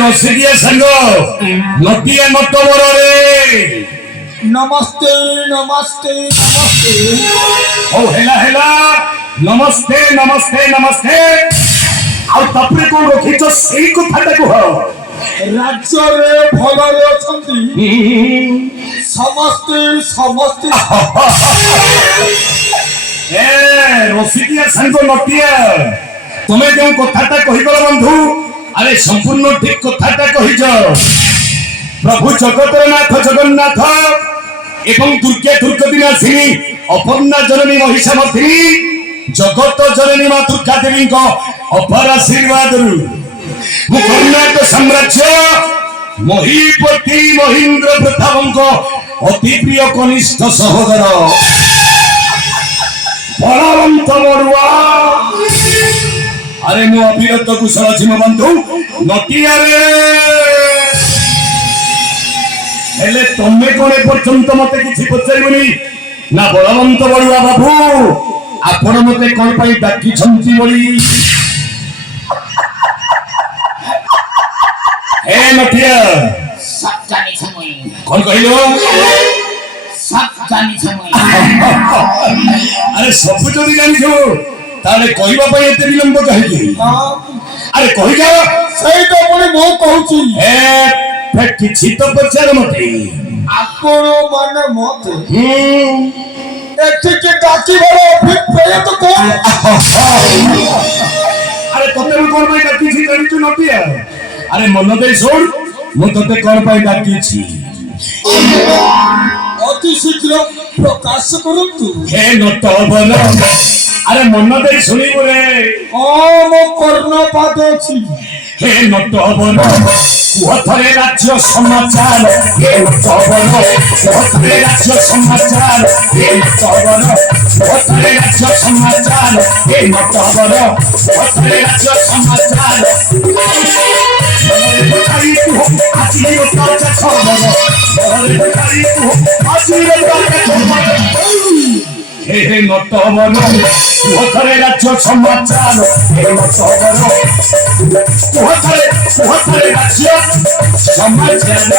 रसिकिया संग नटिया नट मोर रे नमस्ते नमस्ते नमस्ते ओ हेला नमस्ते नमस्ते नमस्ते आ तपरे को रखिछ सेई कथाटा कह राज्य रे भलरे अछंती समस्ते समस्ते रसिकिया संग नटिया तुमे जो कथाटा कहि गल बंधु अरे संपूर्ण ठीक कथाटा कहिछ प्रभु जगतनाथ जगन्नाथ एवं दुर्गे दुर्गतिनाशिनी अपर्णा जननी महिषामर्दिनी जगत जननी मां दुर्गा देवी अपार आशीर्वाद कर्णाटक साम्राज्य महीपति महेंद्र प्रताप अति प्रिय कनिष्ठ सहोदर बलवंत बरुआ अरे मो अविरत कुशल झिम बंधु नटिया रे हेले तमे कोन पर्यंत मते किछि पचारिबनी ना बलवंत बरुआ बाबू आपण मते कोन पई डाकी छंती बली हे नटिया सब जानी छमई कोन कहिलो सब जानी छमई अरे सब जदी जानि छो ताले कहबा पई एते विलंब काहे अरे कहि जा सही तो पुणी मो कहूची ए फेर किछि तो पचार मते आपण माने मते एठी के डाकी बरो फिर पहिले तो कोन अरे तते कोन पई डाकी छी जानि तू नटिया अरे मन दे सुन मु तते कोन पई डाकी छी अति शीघ्र प्रकाश करंतु हे नटवर अरे मन दे सुनिबो रे मो कर्ण पाद अछि हे नटवर कुहथरे राज्य समाचार हे नटवर कुहथरे राज्य समाचार हे नटवर कुहथरे राज्य समाचार हे नटवर कुहथरे राज्य समाचार खाई तू आजी रोटा खबर बरे खाई तू आजी रोटा खबर हे नटवर कुहथरे राज्य समाचार हे नटवर कुहथरे राज्य समाचार